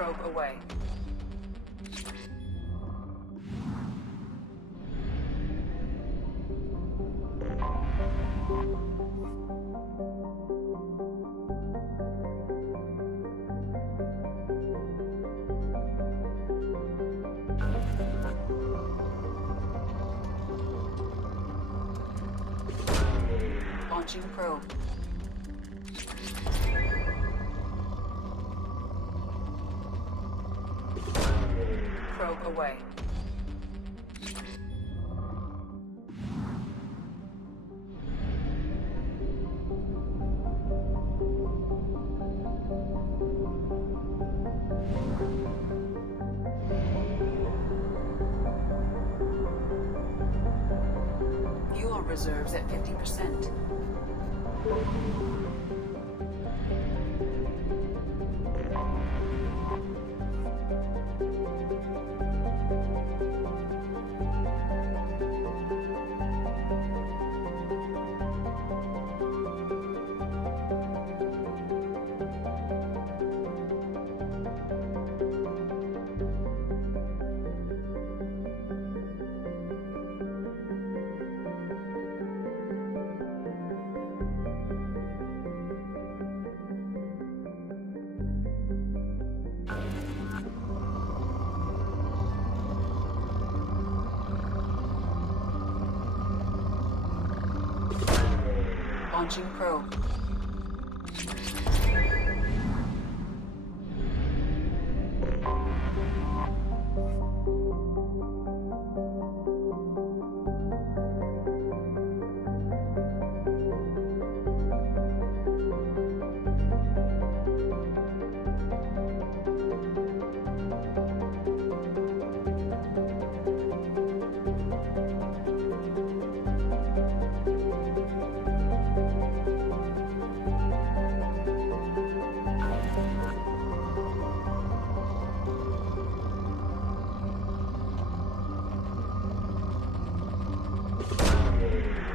Probe away. Launching probe. Probe away. Fuel reserves at 50%. Launching probe.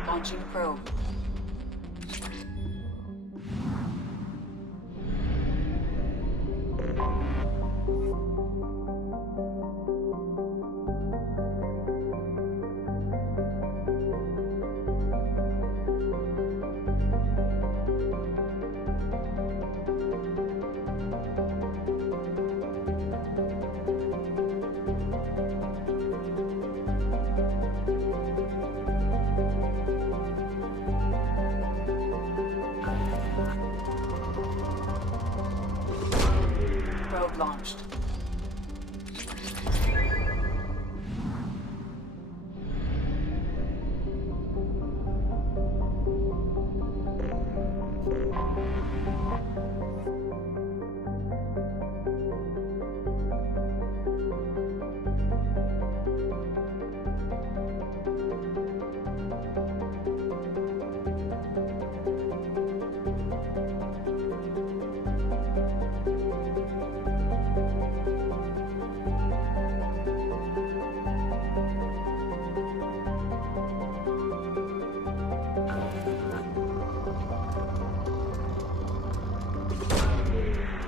Launching probe. Probe launched.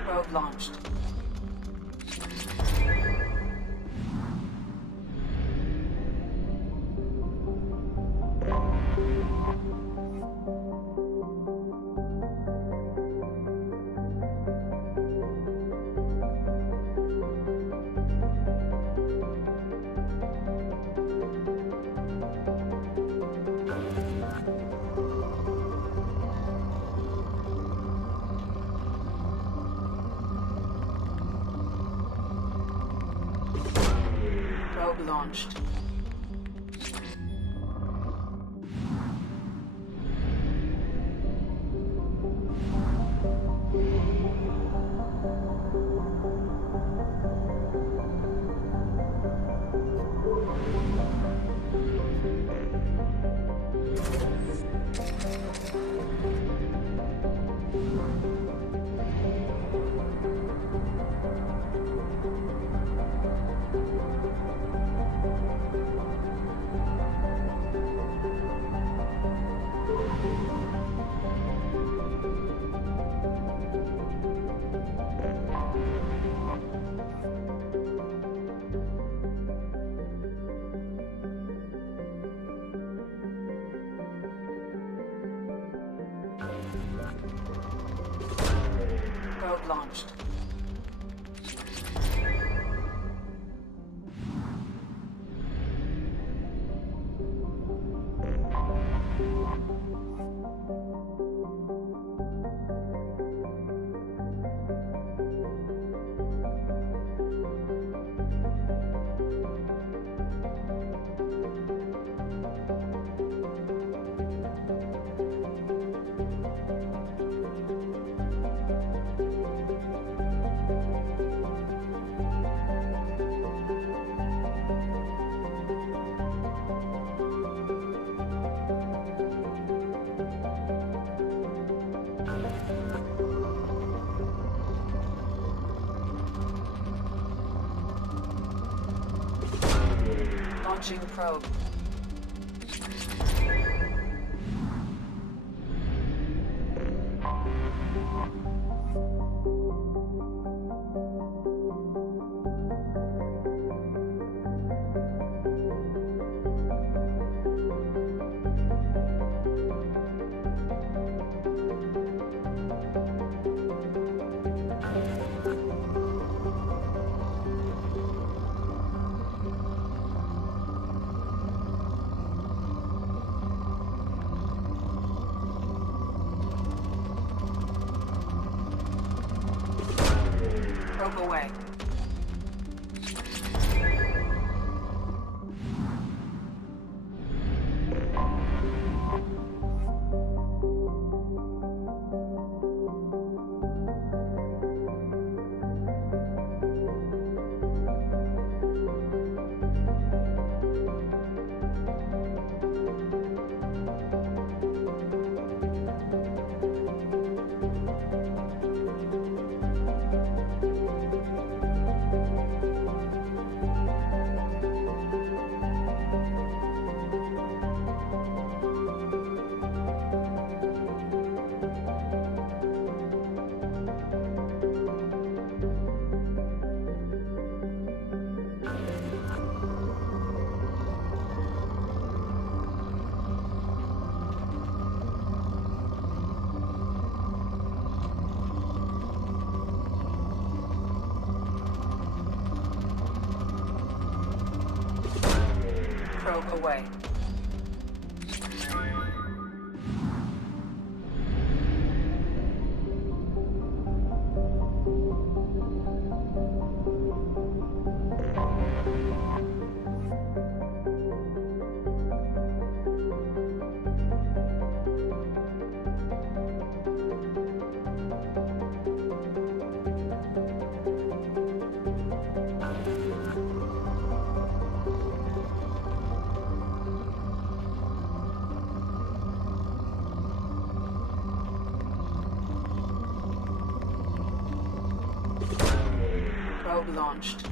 Probe launched. Probe launched. Probe launched. Launching probe. Probe away. Probe away. Probe launched.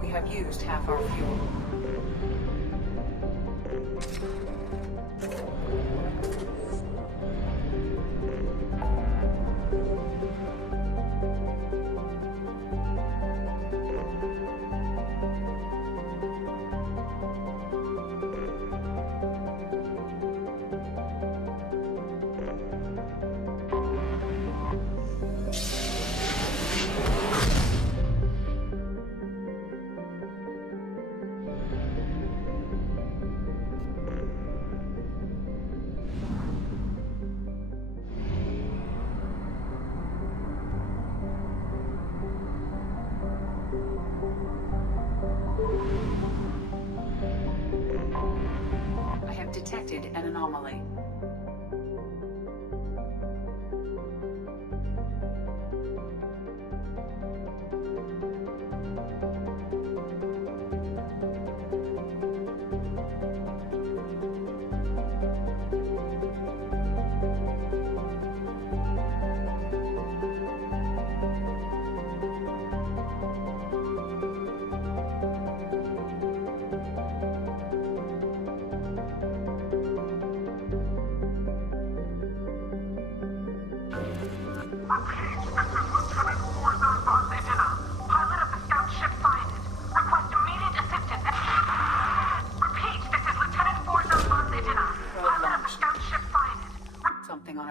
We have used half our fuel. I have detected an anomaly.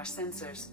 our sensors.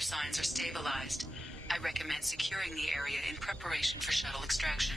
Signs are stabilized. I recommend securing the area in preparation for shuttle extraction.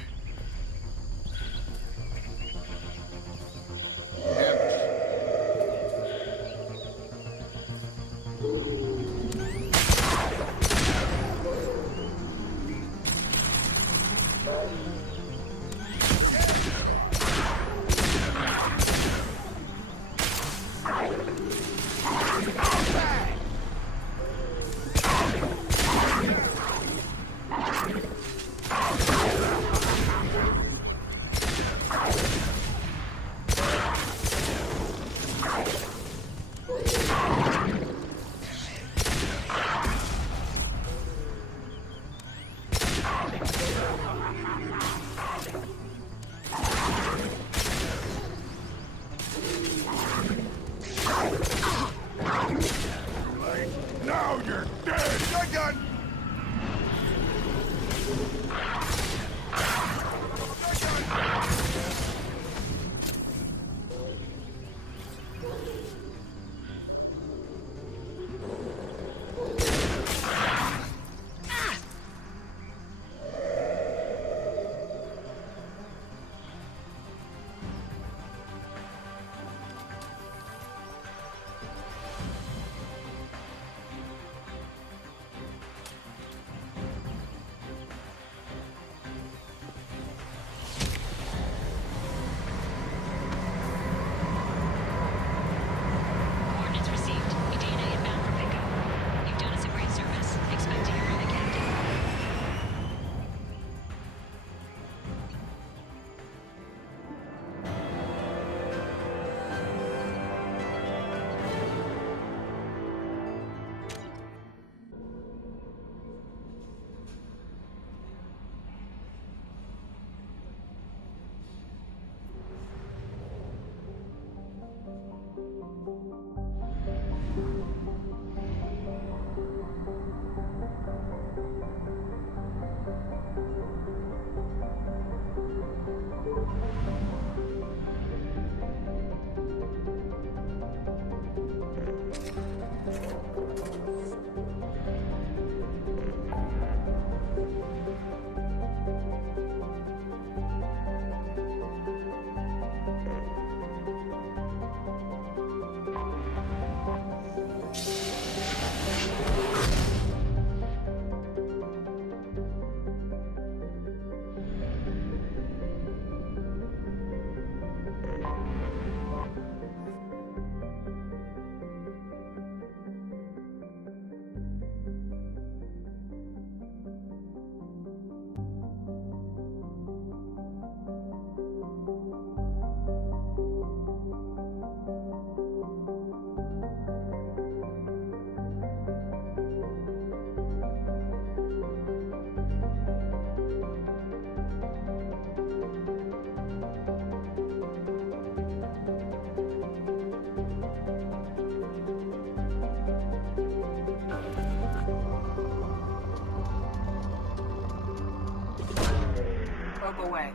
Probe away.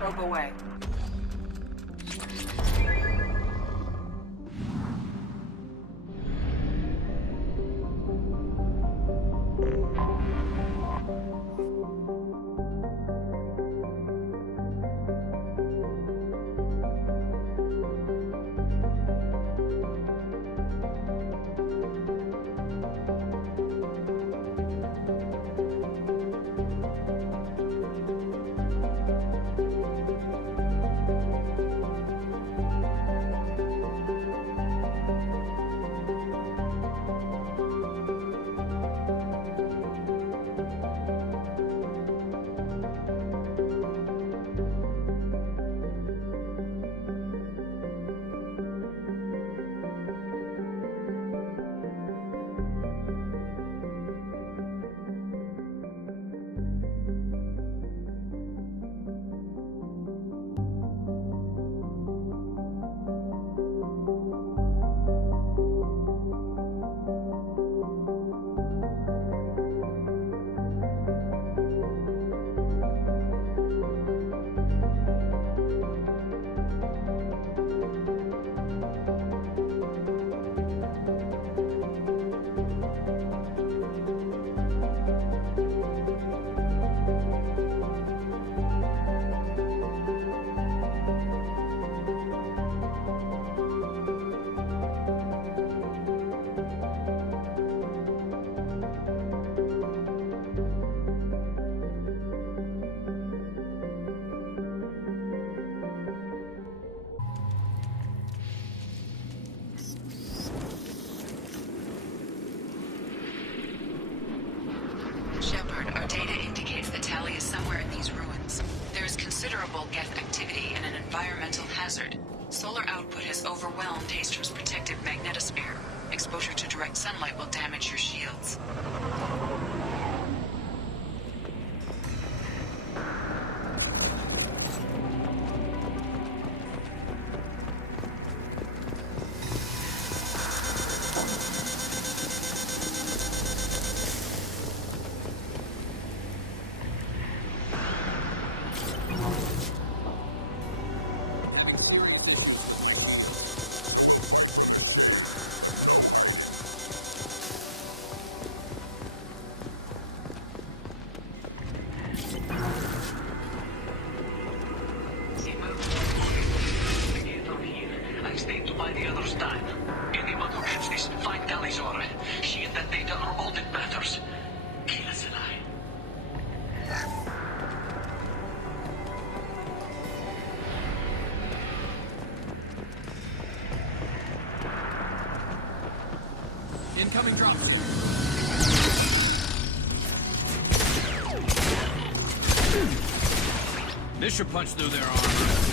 Probe away. Shepard, our data indicates that Tali is somewhere in these ruins. There is considerable Geth activity and an environmental hazard. Solar output has overwhelmed Hastrom's protective magnetosphere. Exposure to direct sunlight will damage your shields. Incoming drop. This should punch through their armor.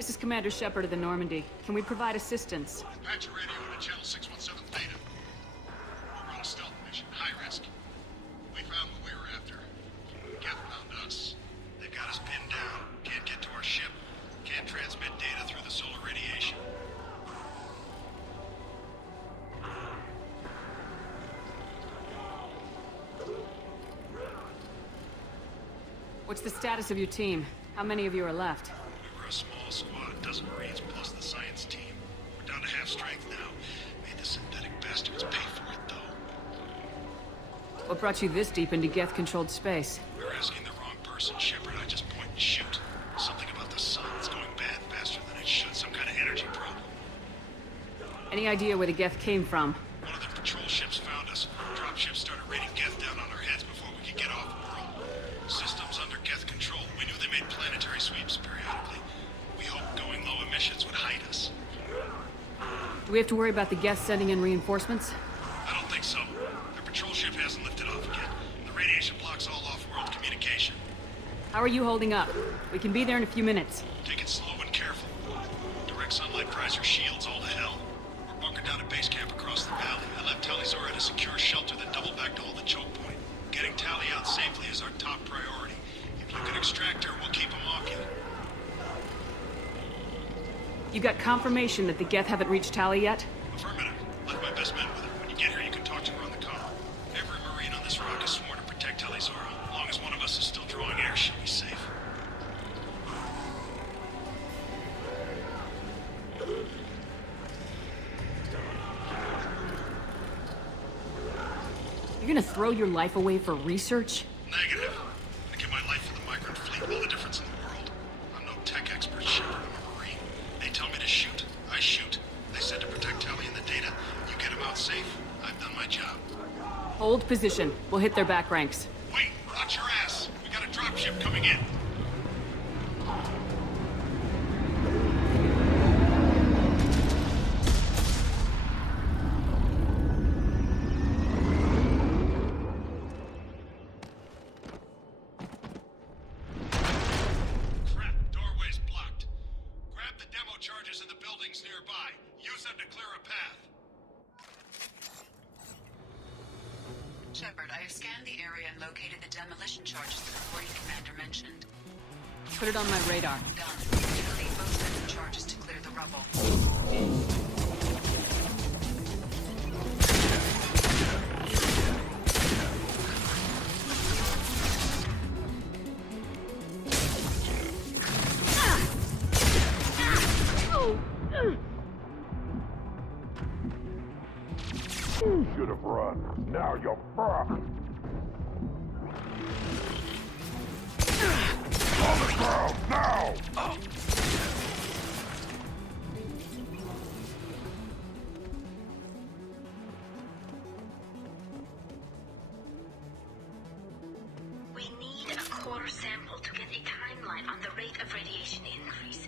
This is Commander Shepard of the Normandy. Can we provide assistance? Patch your radio into channel 617 Theta. We're on a stealth mission, high risk. We found what we were after. Geth found us. They've got us pinned down. Can't get to our ship. Can't transmit data through the solar radiation. What's the status of your team? How many of you are left? We were a small squad, a dozen Marines plus the science team. We're down to half strength now. Made the synthetic bastards pay for it, though. What brought you this deep into Geth-controlled space? We were asking the wrong person, Shepard. I just point and shoot. Something about the sun. It's going bad faster than it should. Some kind of energy problem. Any idea where the Geth came from? One of the patrol ships found us. Dropships started raining Geth down on our heads before we could get off world. Systems under Geth control. We knew they made planetary sweeps periodically. We hoped going low emissions would hide us. Do we have to worry about the Geth sending in reinforcements? I don't think so. Their patrol ship hasn't lifted off yet. The radiation blocks all off-world communication. How are you holding up? We can be there in a few minutes. Take it slow and careful. Direct sunlight fries your shields all to hell. We're bunkered down at base camp across the valley. I left Tali's at a secure shelter that doubled back to hold the choke point. Getting Tali out safely is our top priority. If you can extract her, we'll keep him off you. You got confirmation that the Geth haven't reached Tali yet? Affirmative. Left my best men with her. When you get here, you can talk to her on the comm. Every Marine on this rock is sworn to protect Tali's As long as one of us is still drawing air, she'll be safe. You're gonna throw your life away for research? Negative. I give my life for the migrant fleet. All the difference in the world. I'm no tech expert, Shepard. I'm a Marine. They tell me to shoot. I shoot. They said to protect Tali and the data. You get them out safe. I've done my job. Hold position. We'll hit their back ranks. Wait! Watch your ass! We got a dropship coming in. Crap, doorway's blocked. Grab the demo charges in the buildings nearby. Use them to clear a path. Shepard, I have scanned the area and located the demolition charges the Marine commander mentioned. Put it on my radar. Done. Delete both sets of charges to clear the rubble. You should have run. Now you're fucked. On the ground, now! We need a core sample to get a timeline on the rate of radiation increase.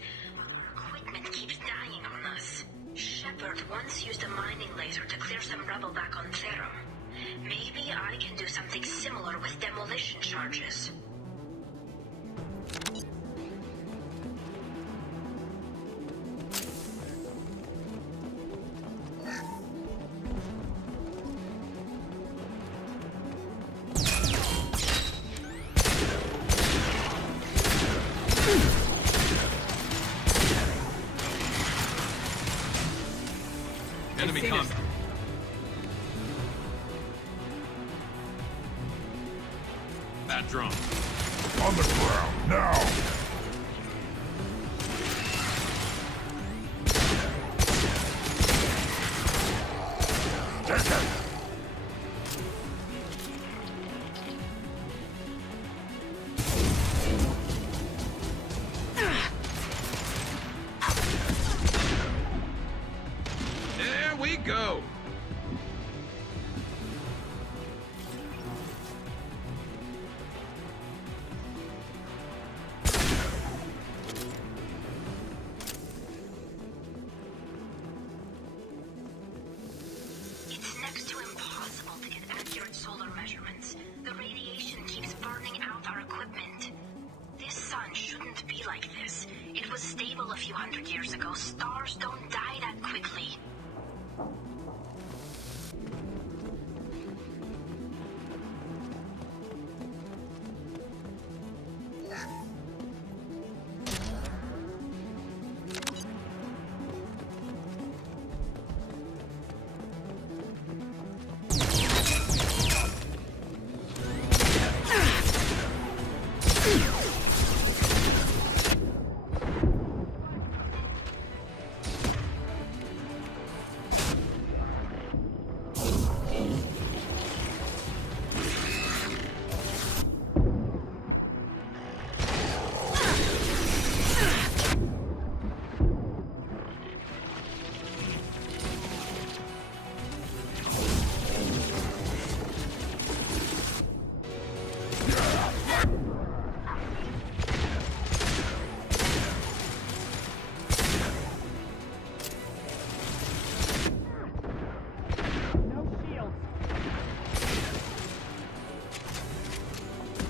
Our equipment keeps dying on us. Shepard once used a mining laser to clear some rubble back on Therum. Maybe I can do something similar with demolition charges. Enemy combat. Bad drone. On the ground, now! Take it! There we go. It's next to impossible to get accurate solar measurements. The radiation keeps burning out our equipment. This sun shouldn't be like this. It was stable a few hundred years ago. Stars don't die that quickly.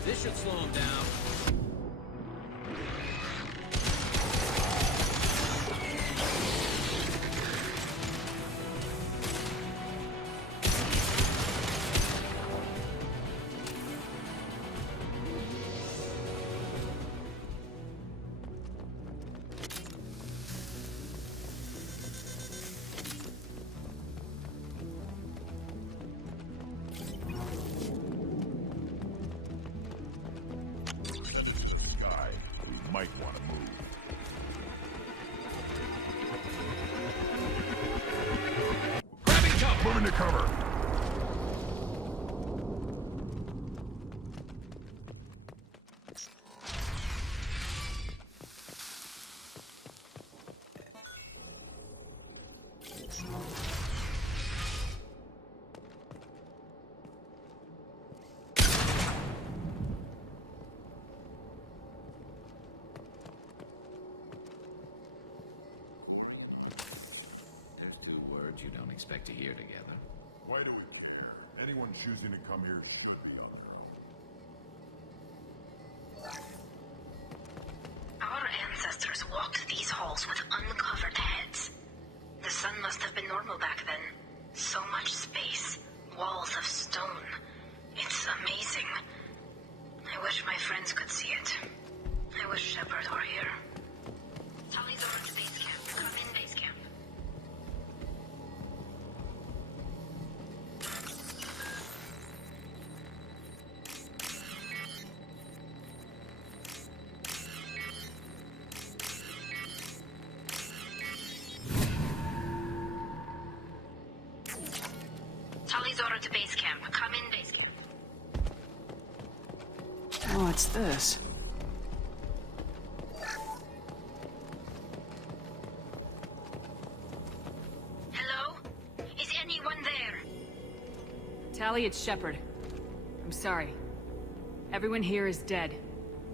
This should slow him down. Guy, we might want to move. Grabbing cover! Moving to cover. There's two words you don't expect to hear together. Why do we be here? Anyone choosing to come here should be on their own. Our ancestors walked these halls with uncovered heads. The sun must have been normal back then. So much space, walls of stone. It's amazing. I wish my friends could see it. I wish Shepard were here. Tali's over to base camp. Come in, base camp. Tali's order to base camp. Come in, base camp. What's this? Hello? Is anyone there? Tali, it's Shepard. I'm sorry. Everyone here is dead.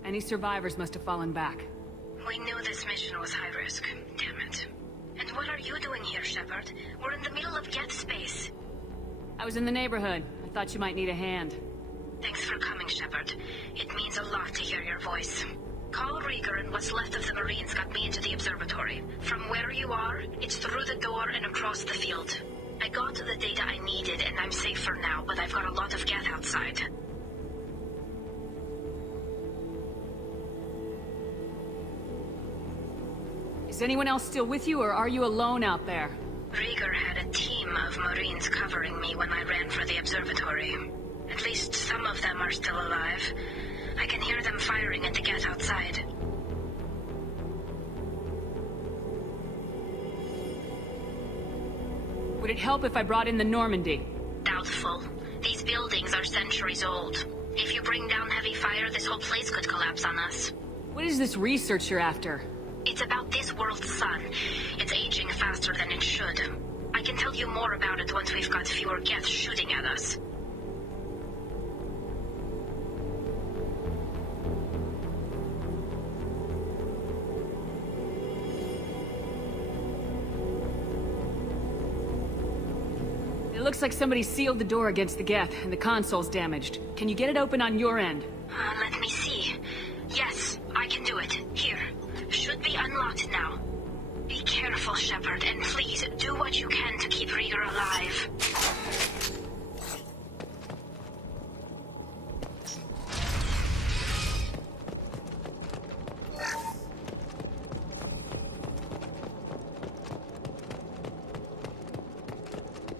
Any survivors must have fallen back. We knew this mission was high risk. Damn it. And what are you doing here, Shepard? We're in the middle of Geth space. I was in the neighborhood. I thought you might need a hand. Thanks for coming, Shepard. It means a lot to hear your voice. Call Rieger and what's left of the Marines got me into the observatory. From where you are, it's through the door and across the field. I got the data I needed and I'm safe for now, but I've got a lot of Geth outside. Is anyone else still with you, or are you alone out there? Rieger had a team of Marines covering me when I ran for the observatory. At least some of them are still alive. I can hear them firing at the Geth outside. Would it help if I brought in the Normandy? Doubtful. These buildings are centuries old. If you bring down heavy fire, this whole place could collapse on us. What is this research you're after? It's about this world's sun. It's aging faster than it should. I can tell you more about it once we've got fewer Geth shooting at us. It looks like somebody sealed the door against the Geth, and the console's damaged. Can you get it open on your end? Let me see. Yes, I can do it. Here. Should be unlocked now. Shepard, and please do what you can to keep Rieger alive.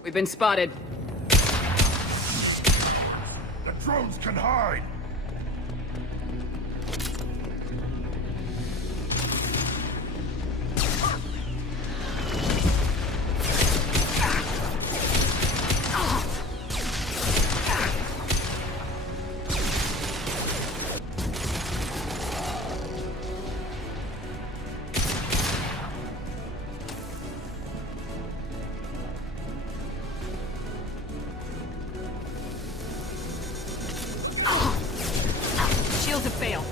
We've been spotted. The drones can hide! Shields have failed.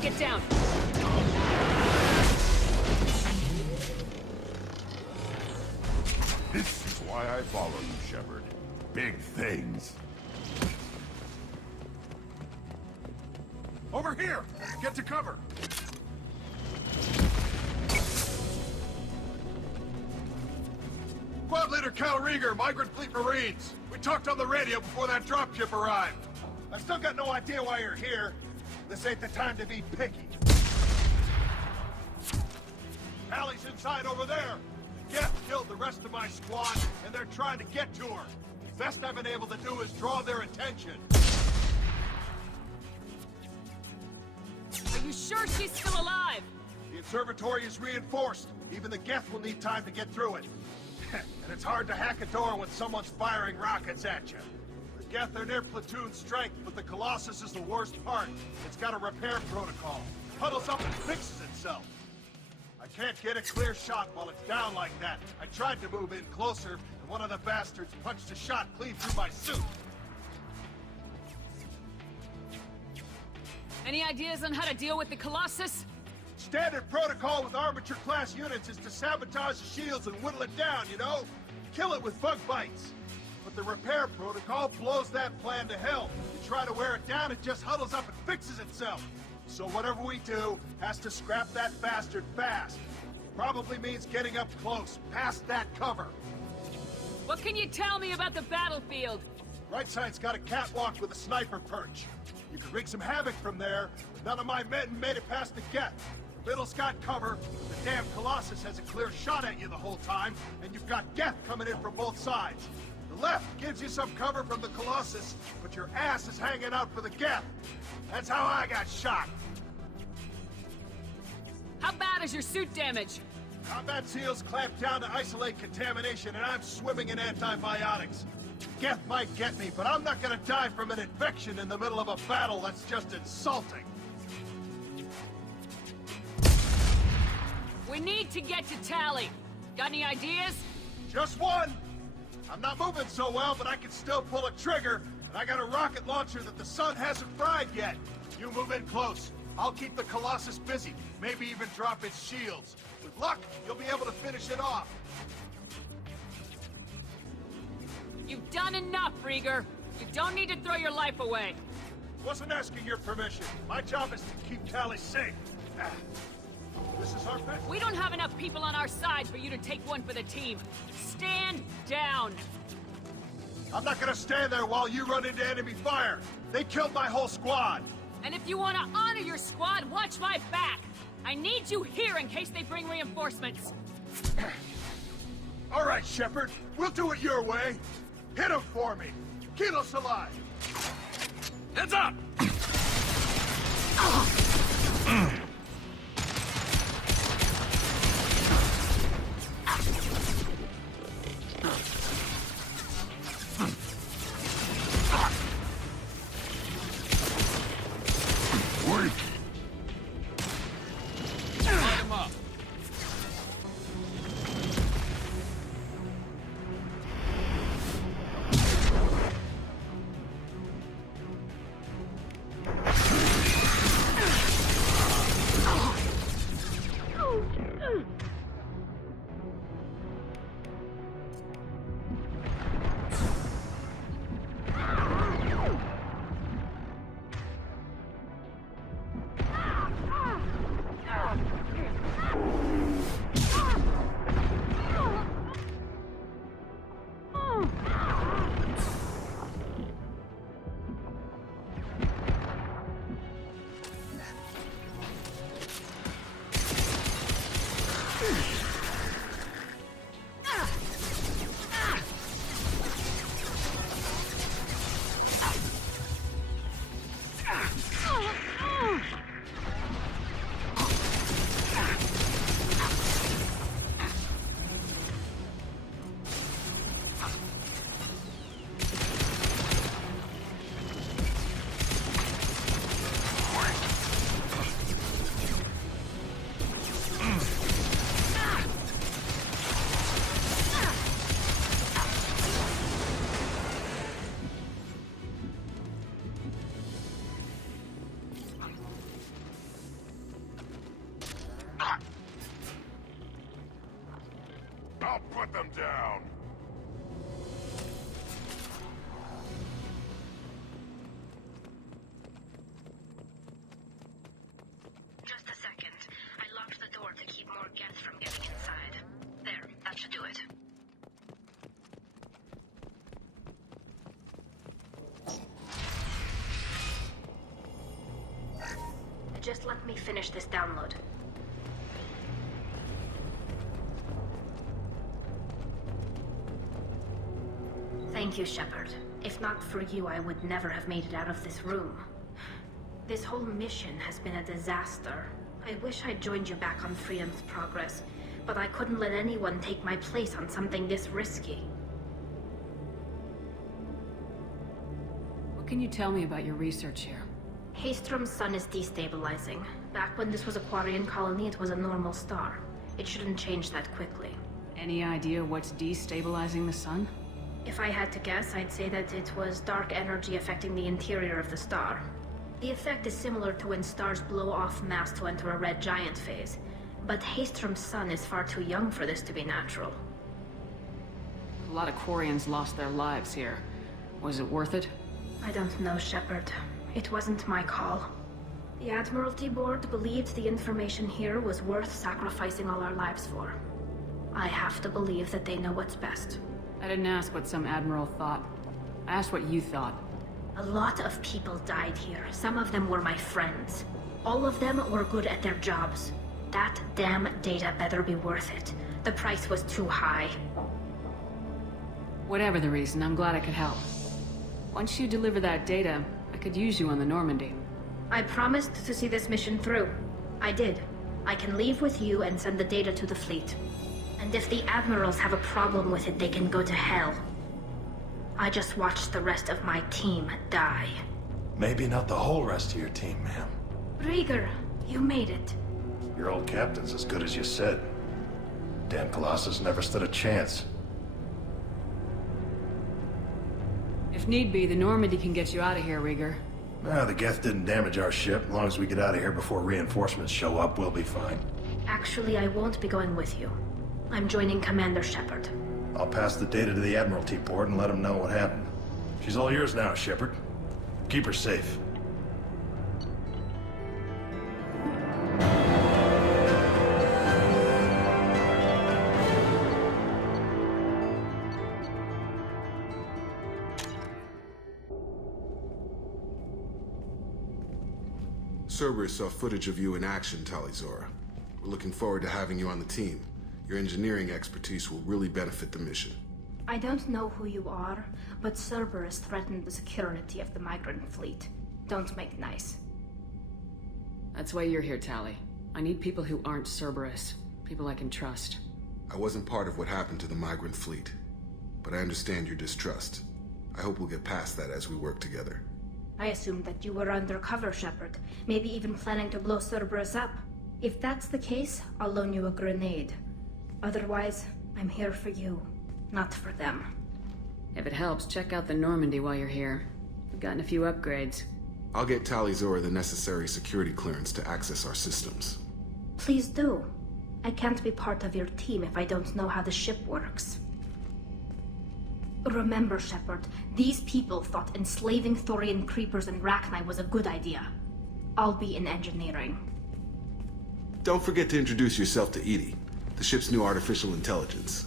Get down. This is why I follow you, Shepard. Big things. Over here! Get to cover! Squad Leader Cal Rieger, Migrant Fleet Marines. We talked on the radio before that dropship arrived. I've still got no idea why you're here. This ain't the time to be picky. Tali's inside over there. Geth killed the rest of my squad, and they're trying to get to her. Best I've been able to do is draw their attention. Are you sure she's still alive? The observatory is reinforced. Even the Geth will need time to get through it. And it's hard to hack a door when someone's firing rockets at you. The Geth are near platoon strength, but the Colossus is the worst part. It's got a repair protocol. Huddles up and fixes itself. I can't get a clear shot while it's down like that. I tried to move in closer, and one of the bastards punched a shot clean through my suit. Any ideas on how to deal with the Colossus? Standard protocol with armature-class units is to sabotage the shields and whittle it down, you know? Kill it with bug bites. But the repair protocol blows that plan to hell. You try to wear it down, it just huddles up and fixes itself. So whatever we do has to scrap that bastard fast. Probably means getting up close, past that cover. What can you tell me about the battlefield? Right side's got a catwalk with a sniper perch. You can wreak some havoc from there, but none of my men made it past the Geth. Middle's got cover, the damn Colossus has a clear shot at you the whole time, and you've got Geth coming in from both sides. The left gives you some cover from the Colossus, but your ass is hanging out for the Geth. That's how I got shot. bad is your suit damage? Combat seals clamped down to isolate contamination, and I'm swimming in antibiotics. Geth might get me, but I'm not gonna die from an infection in the middle of a battle. That's just insulting. We need to get to Tali. Got any ideas? Just one! I'm not moving so well, but I can still pull a trigger, and I got a rocket launcher that the sun hasn't fried yet. You move in close. I'll keep the Colossus busy, maybe even drop its shields. With luck, you'll be able to finish it off. You've done enough, Rieger. You don't need to throw your life away. Wasn't asking your permission. My job is to keep Tali safe. This is our best. We don't have enough people on our side for you to take one for the team. Stand down. I'm not gonna stand there while you run into enemy fire. They killed my whole squad. And if you want to honor your squad, watch my back. I need you here in case they bring reinforcements. All right, Shepard. We'll do it your way. Hit him for me. Keep us alive. Heads up! Light him up. I'll put them down. Just a second. I locked the door to keep more Geth from getting inside. There, that should do it. Just let me finish this download. Thank you, Shepard. If not for you, I would never have made it out of this room. This whole mission has been a disaster. I wish I'd joined you back on Freedom's Progress, but I couldn't let anyone take my place on something this risky. What can you tell me about your research here? Haystrom's sun is destabilizing. Back when this was a Quarian colony, it was a normal star. It shouldn't change that quickly. Any idea what's destabilizing the sun? If I had to guess, I'd say that it was dark energy affecting the interior of the star. The effect is similar to when stars blow off mass to enter a red giant phase. But Haystrom's sun is far too young for this to be natural. A lot of Quarians lost their lives here. Was it worth it? I don't know, Shepard. It wasn't my call. The Admiralty Board believed the information here was worth sacrificing all our lives for. I have to believe that they know what's best. I didn't ask what some admiral thought. I asked what you thought. A lot of people died here. Some of them were my friends. All of them were good at their jobs. That damn data better be worth it. The price was too high. Whatever the reason, I'm glad I could help. Once you deliver that data, I could use you on the Normandy. I promised to see this mission through. I did. I can leave with you and send the data to the fleet. And if the admirals have a problem with it, they can go to hell. I just watched the rest of my team die. Maybe not the whole rest of your team, ma'am. Rieger, you made it. Your old captain's as good as you said. Damn Colossus never stood a chance. If need be, the Normandy can get you out of here, Rieger. Nah, the Geth didn't damage our ship. As long as we get out of here before reinforcements show up, we'll be fine. Actually, I won't be going with you. I'm joining Commander Shepard. I'll pass the data to the Admiralty port and let them know what happened. She's all yours now, Shepard. Keep her safe. Cerberus saw footage of you in action, Tali. We're looking forward to having you on the team. Your engineering expertise will really benefit the mission. I don't know who you are, but Cerberus threatened the security of the migrant fleet. Don't make nice. That's why you're here, Tali. I need people who aren't Cerberus. People I can trust. I wasn't part of what happened to the migrant fleet, but I understand your distrust. I hope we'll get past that as we work together. I assumed that you were undercover, Shepard. Maybe even planning to blow Cerberus up. If that's the case, I'll loan you a grenade. Otherwise, I'm here for you, not for them. If it helps, check out the Normandy while you're here. We've gotten a few upgrades. I'll get Tali the necessary security clearance to access our systems. Please do. I can't be part of your team if I don't know how the ship works. Remember, Shepard, these people thought enslaving Thorian creepers and Rachni was a good idea. I'll be in engineering. Don't forget to introduce yourself to EDI, the ship's new artificial intelligence.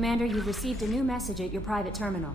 Commander, you've received a new message at your private terminal.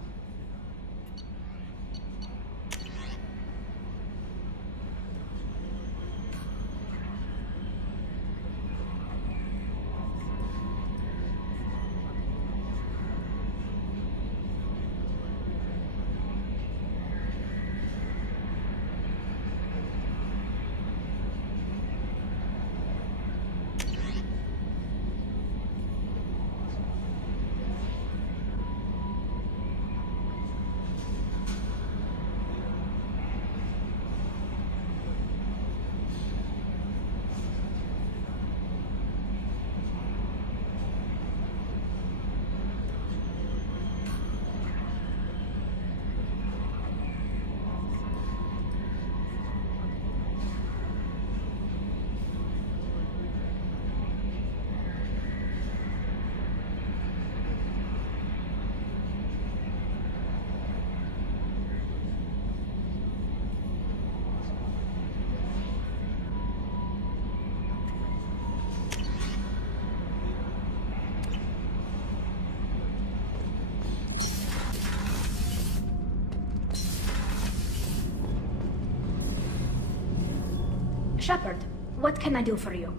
Shepard, what can I do for you?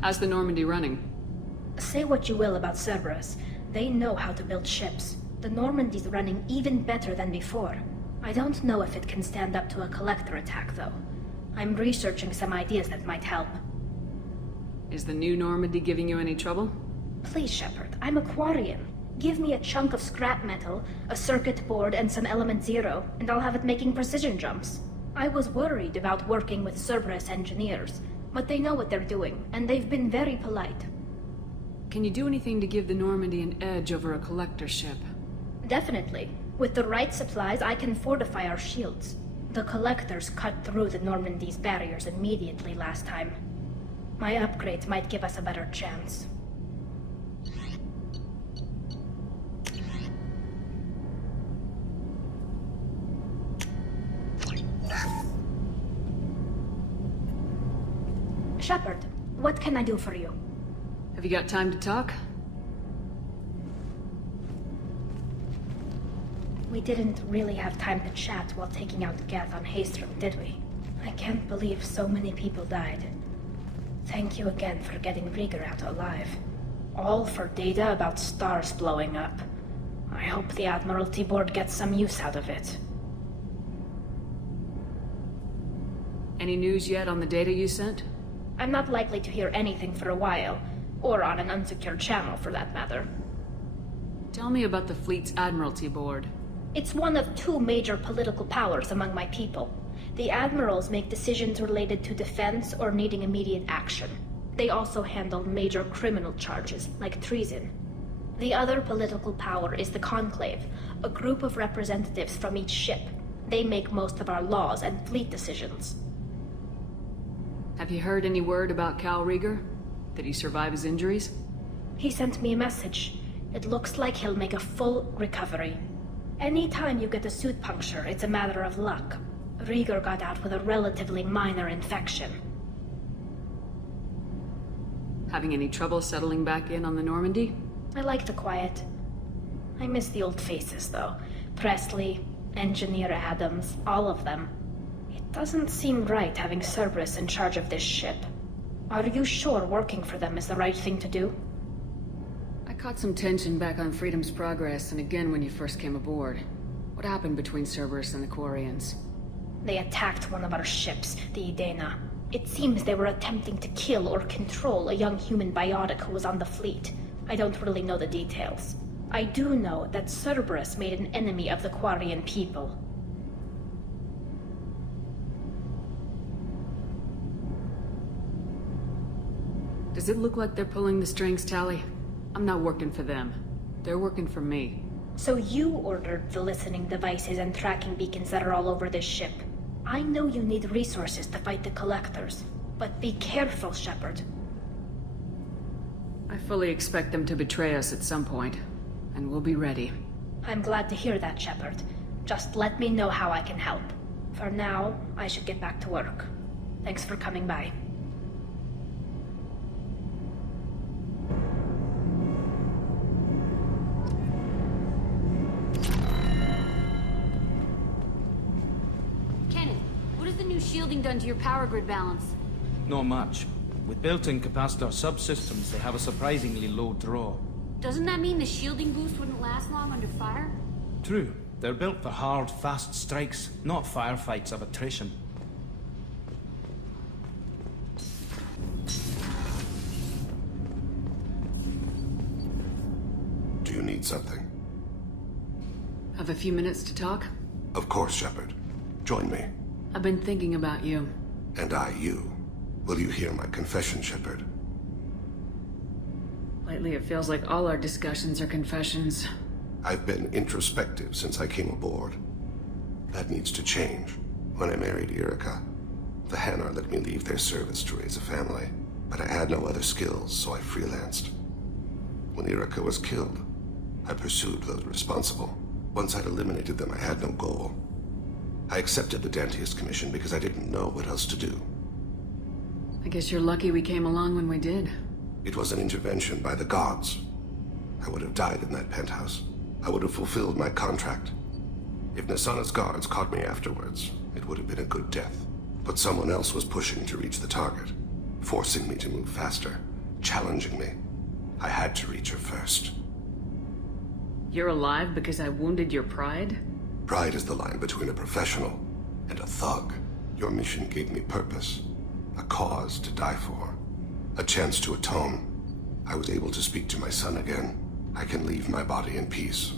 How's the Normandy running? Say what you will about Cerberus. They know how to build ships. The Normandy's running even better than before. I don't know if it can stand up to a collector attack, though. I'm researching some ideas that might help. Is the new Normandy giving you any trouble? Please, Shepard, I'm a Quarian. Give me a chunk of scrap metal, a circuit board, and some element zero, and I'll have it making precision jumps. I was worried about working with Cerberus engineers, but they know what they're doing, and they've been very polite. Can you do anything to give the Normandy an edge over a collector ship? Definitely. With the right supplies, I can fortify our shields. The collectors cut through the Normandy's barriers immediately last time. My upgrades might give us a better chance. Shepard, what can I do for you? Have you got time to talk? We didn't really have time to chat while taking out Geth on Haestrom, did we? I can't believe so many people died. Thank you again for getting Rieger out alive. All for data about stars blowing up. I hope the Admiralty Board gets some use out of it. Any news yet on the data you sent? I'm not likely to hear anything for a while, or on an unsecured channel for that matter. Tell me about the fleet's Admiralty Board. It's one of two major political powers among my people. The admirals make decisions related to defense or needing immediate action. They also handle major criminal charges, like treason. The other political power is the Conclave, a group of representatives from each ship. They make most of our laws and fleet decisions. Have you heard any word about Cal Rieger? Did he survive his injuries? He sent me a message. It looks like he'll make a full recovery. Anytime you get a suit puncture, it's a matter of luck. Rieger got out with a relatively minor infection. Having any trouble settling back in on the Normandy? I like the quiet. I miss the old faces, though. Presley, Engineer Adams, all of them. It doesn't seem right having Cerberus in charge of this ship. Are you sure working for them is the right thing to do? I caught some tension back on Freedom's Progress, and again when you first came aboard. What happened between Cerberus and the Quarians? They attacked one of our ships, the Idena. It seems they were attempting to kill or control a young human biotic who was on the fleet. I don't really know the details. I do know that Cerberus made an enemy of the Quarian people. Does it look like they're pulling the strings, Tali? I'm not working for them. They're working for me. So you ordered the listening devices and tracking beacons that are all over this ship. I know you need resources to fight the Collectors, but be careful, Shepard. I fully expect them to betray us at some point, and we'll be ready. I'm glad to hear that, Shepard. Just let me know how I can help. For now, I should get back to work. Thanks for coming by. Shielding done to your power grid balance? Not much. With built-in capacitor subsystems, they have a surprisingly low draw. Doesn't that mean the shielding boost wouldn't last long under fire? True. They're built for hard, fast strikes, not firefights of attrition. Do you need something? Have a few minutes to talk? Of course, Shepard. Join me. I've been thinking about you. And I, you. Will you hear my confession, Shepard? Lately, it feels like all our discussions are confessions. I've been introspective since I came aboard. That needs to change. When I married Erica, the Hanar let me leave their service to raise a family, but I had no other skills, so I freelanced. When Erica was killed, I pursued those responsible. Once I'd eliminated them, I had no goal. I accepted the Dantius Commission because I didn't know what else to do. I guess you're lucky we came along when we did. It was an intervention by the gods. I would have died in that penthouse. I would have fulfilled my contract. If Nasana's guards caught me afterwards, it would have been a good death. But someone else was pushing to reach the target, forcing me to move faster, challenging me. I had to reach her first. You're alive because I wounded your pride? Pride is the line between a professional and a thug. Your mission gave me purpose, a cause to die for, a chance to atone. I was able to speak to my son again. I can leave my body in peace.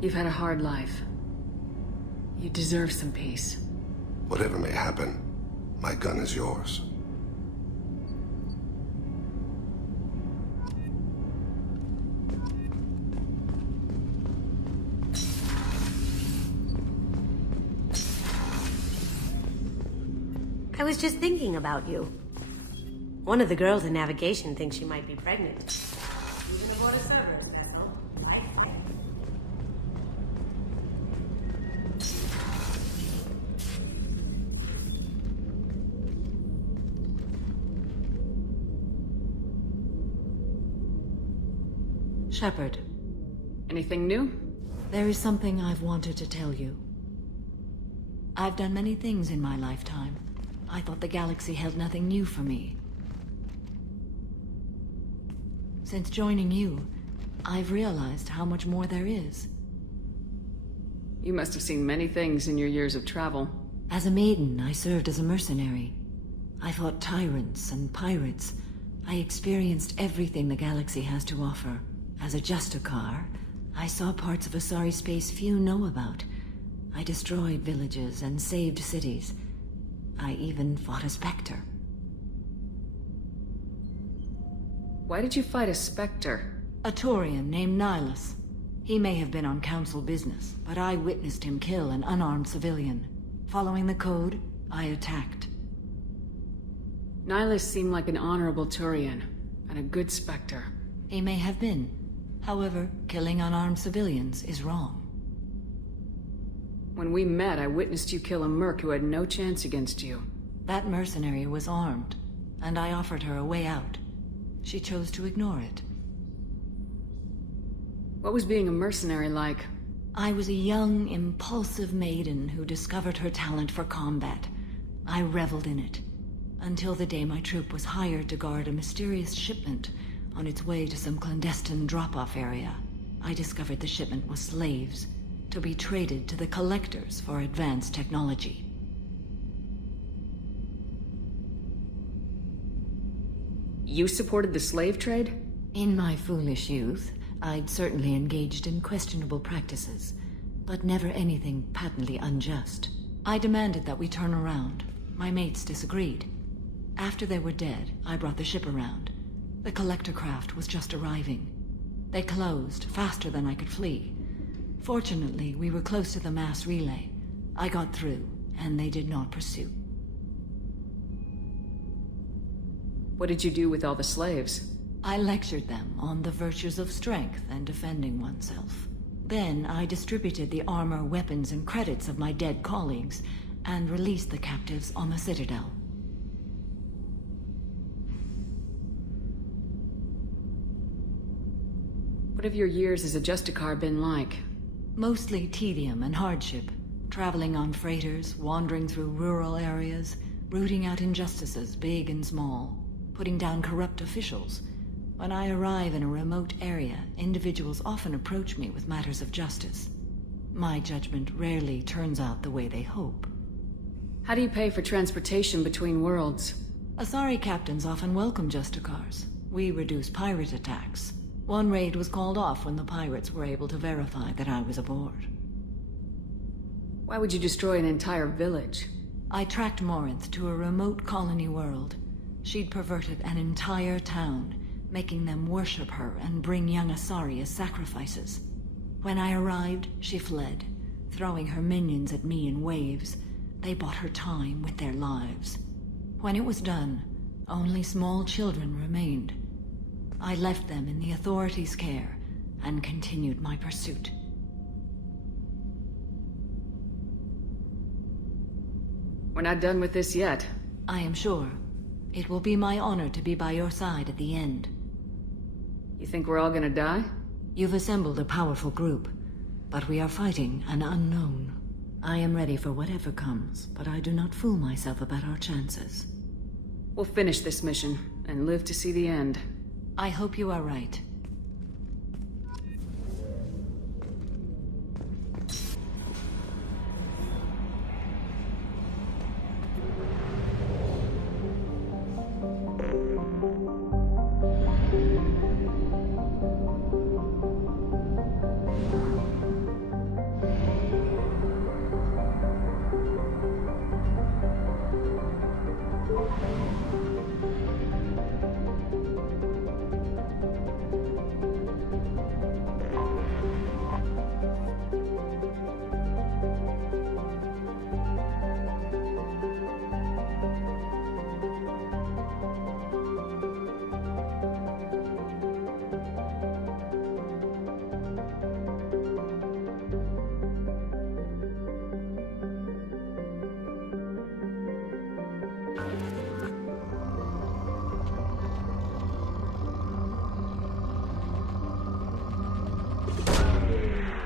You've had a hard life. You deserve some peace. Whatever may happen, my gun is yours. I was just thinking about you. One of the girls in navigation thinks she might be pregnant. Even aboard a Cerberus vessel. Shepard. Anything new? There is something I've wanted to tell you. I've done many things in my lifetime. I thought the galaxy held nothing new for me. Since joining you, I've realized how much more there is. You must have seen many things in your years of travel. As a maiden, I served as a mercenary. I fought tyrants and pirates. I experienced everything the galaxy has to offer. As a Justicar, I saw parts of Asari space few know about. I destroyed villages and saved cities. I even fought a Spectre. Why did you fight a Spectre? A Taurian named Nihilus. He may have been on council business, but I witnessed him kill an unarmed civilian. Following the code, I attacked. Nihilus seemed like an honorable Turian, and a good Spectre. He may have been. However, killing unarmed civilians is wrong. When we met, I witnessed you kill a merc who had no chance against you. That mercenary was armed, and I offered her a way out. She chose to ignore it. What was being a mercenary like? I was a young, impulsive maiden who discovered her talent for combat. I reveled in it, until the day my troop was hired to guard a mysterious shipment on its way to some clandestine drop-off area. I discovered the shipment was slaves, to be traded to the Collectors for advanced technology. You supported the slave trade? In my foolish youth, I'd certainly engaged in questionable practices, but never anything patently unjust. I demanded that we turn around. My mates disagreed. After they were dead, I brought the ship around. The collector craft was just arriving. They closed faster than I could flee. Fortunately, we were close to the mass relay. I got through, and they did not pursue. What did you do with all the slaves? I lectured them on the virtues of strength and defending oneself. Then I distributed the armor, weapons, and credits of my dead colleagues, and released the captives on the Citadel. What have your years as a Justicar been like? Mostly tedium and hardship. Traveling on freighters, wandering through rural areas, rooting out injustices, big and small, putting down corrupt officials. When I arrive in a remote area, individuals often approach me with matters of justice. My judgment rarely turns out the way they hope. How do you pay for transportation between worlds? Asari captains often welcome Justicars. We reduce pirate attacks. One raid was called off when the pirates were able to verify that I was aboard. Why would you destroy an entire village? I tracked Morinth to a remote colony world. She'd perverted an entire town, making them worship her and bring young Asari as sacrifices. When I arrived, she fled, throwing her minions at me in waves. They bought her time with their lives. When it was done, only small children remained. I left them in the authorities' care and continued my pursuit. We're not done with this yet. I am sure. It will be my honor to be by your side at the end. You think we're all gonna die? You've assembled a powerful group, but we are fighting an unknown. I am ready for whatever comes, but I do not fool myself about our chances. We'll finish this mission and live to see the end. I hope you are right.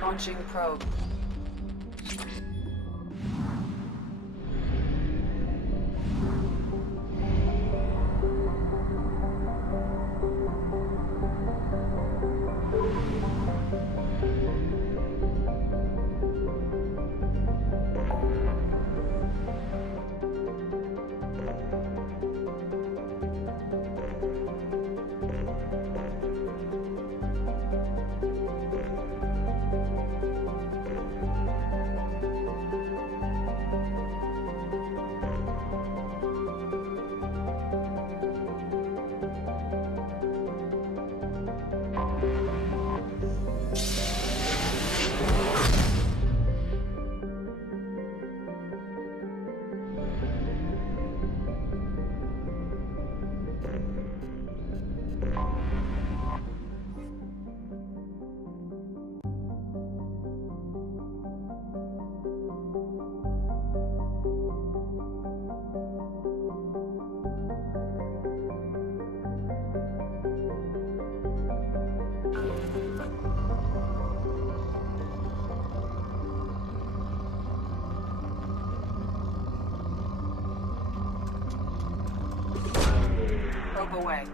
Launching probe. Probe away.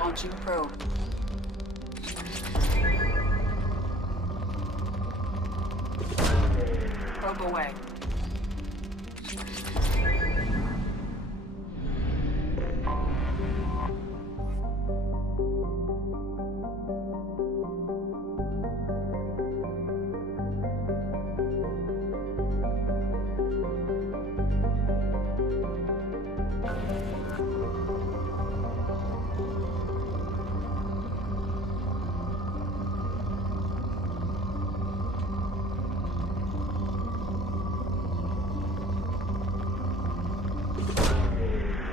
Launching probe. Probe away.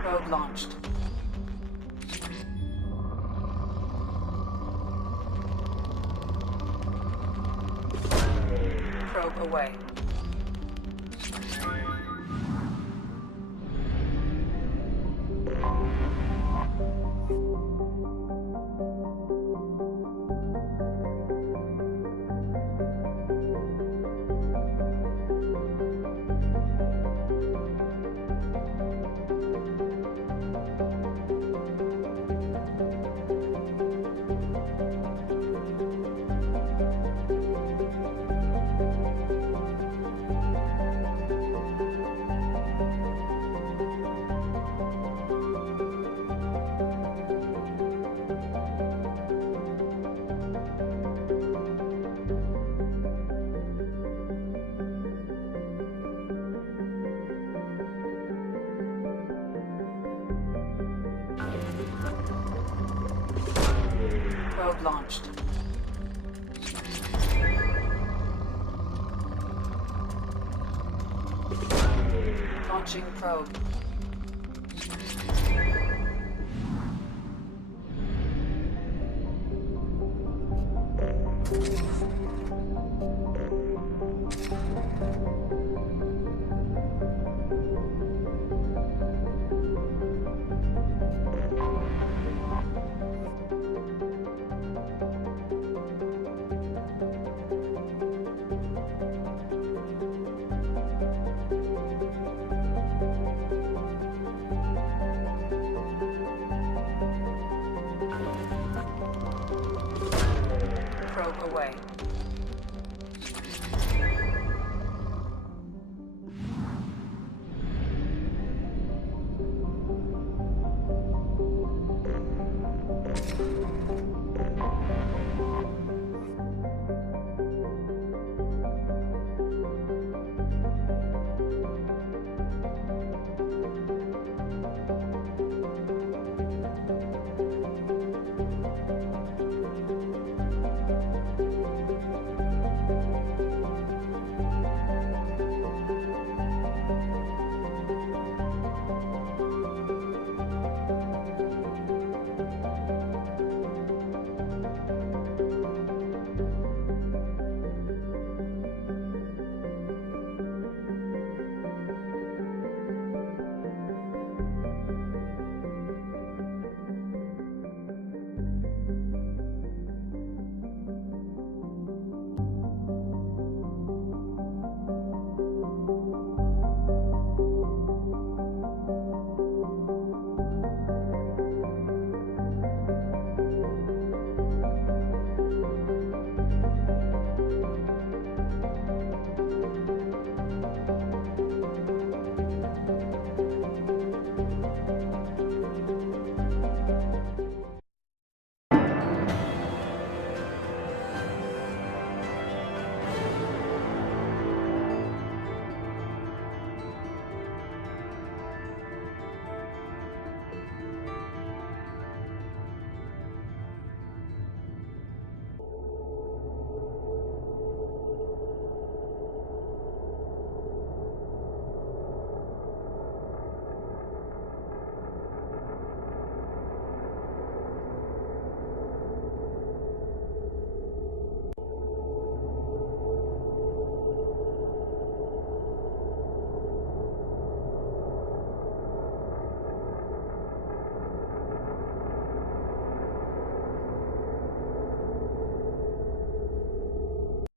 Probe launched. Probe away. Probe launched. Launching probe. Probe away.